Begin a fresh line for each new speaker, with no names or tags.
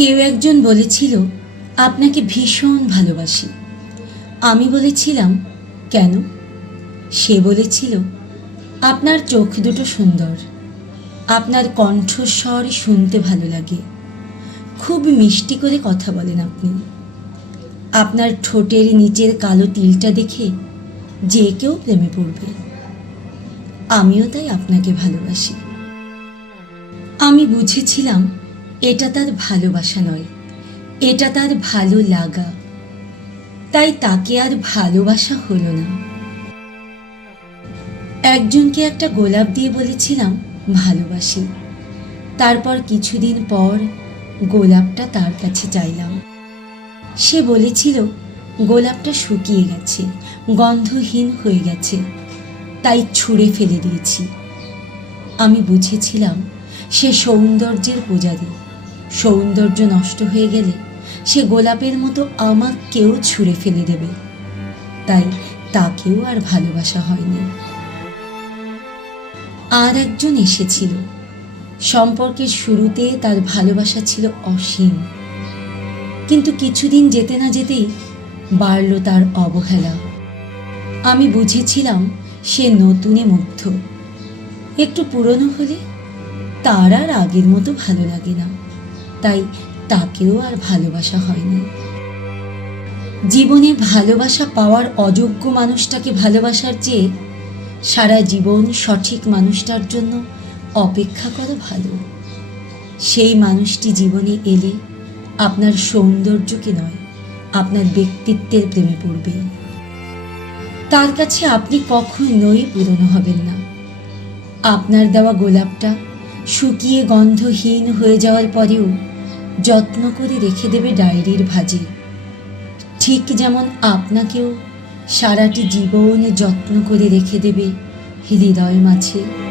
কেউ একজন বলেছিল, আপনাকে ভীষণ ভালোবাসি। আমি বলেছিলাম, কেন? সে বলেছিল, আপনার চোখ দুটো সুন্দর। আপনার কণ্ঠস্বর শুনতে ভালো লাগে। খুব মিষ্টি করে কথা বলেন আপনি। আপনার ঠোঁটের নিচের কালো তিলটা দেখে যে কেউ প্রেমে পড়বে। আমিও তাই আপনাকে ভালোবাসি। আমি বুঝেছিলাম এটা তার ভালোবাসা নয়। এটা তার ভালো লাগা। তাই তাকে আর ভালোবাসা হলো না। একজনকে একটা গোলাপ দিয়ে বলেছিলাম, ভালোবাসি। তারপর কিছুদিন পর গোলাপটা তার কাছে চাইলাম। সে বলেছিল, গোলাপটা শুকিয়ে গেছে, গন্ধহীন হয়ে গেছে, তাই ছুঁড়ে ফেলে দিয়েছি। আমি বুঝেছিলাম, সে সৌন্দর্যের পূজারী। সৌন্দর্য নষ্ট হয়ে গেলে সে গোলাপের মতো আমাকেও ছুঁড়ে ফেলে দেবে। তাই তাকেও আর ভালোবাসা হয়নি। আর একজন এসেছিল। সম্পর্কের শুরুতে তার ভালোবাসা ছিল অসীম। কিন্তু কিছুদিন যেতে না যেতেই বাড়ল তার অবহেলা। আমি বুঝেছিলাম সে নতুনে মুগ্ধ। একটু পুরনো হলে তার আর আগের মতো ভালো লাগে না। তাই তাকেও আর ভালোবাসা হয়নি। জীবনে ভালোবাসা পাওয়ার অযোগ্য মানুষটাকে ভালোবাসার চেয়ে সারা জীবন সঠিক মানুষটার জন্য অপেক্ষা করা ভালো। সেই মানুষটি জীবনে এলে আপনার সৌন্দর্যকে নয়, আপনার ব্যক্তিত্বের প্রেমে পড়বে। তার কাছে আপনি কখনোই পুরনো হবেন না। আপনার দেওয়া গোলাপটা শুকিয়ে গন্ধহীন হয়ে যাওয়ার পরেও যত্ন করে রেখে দেবে ডায়েরির ভাজে। ঠিক যেমন আপনাকেও সারাটি জীবন যত্ন করে রেখে দেবে হৃদয় মাঝে।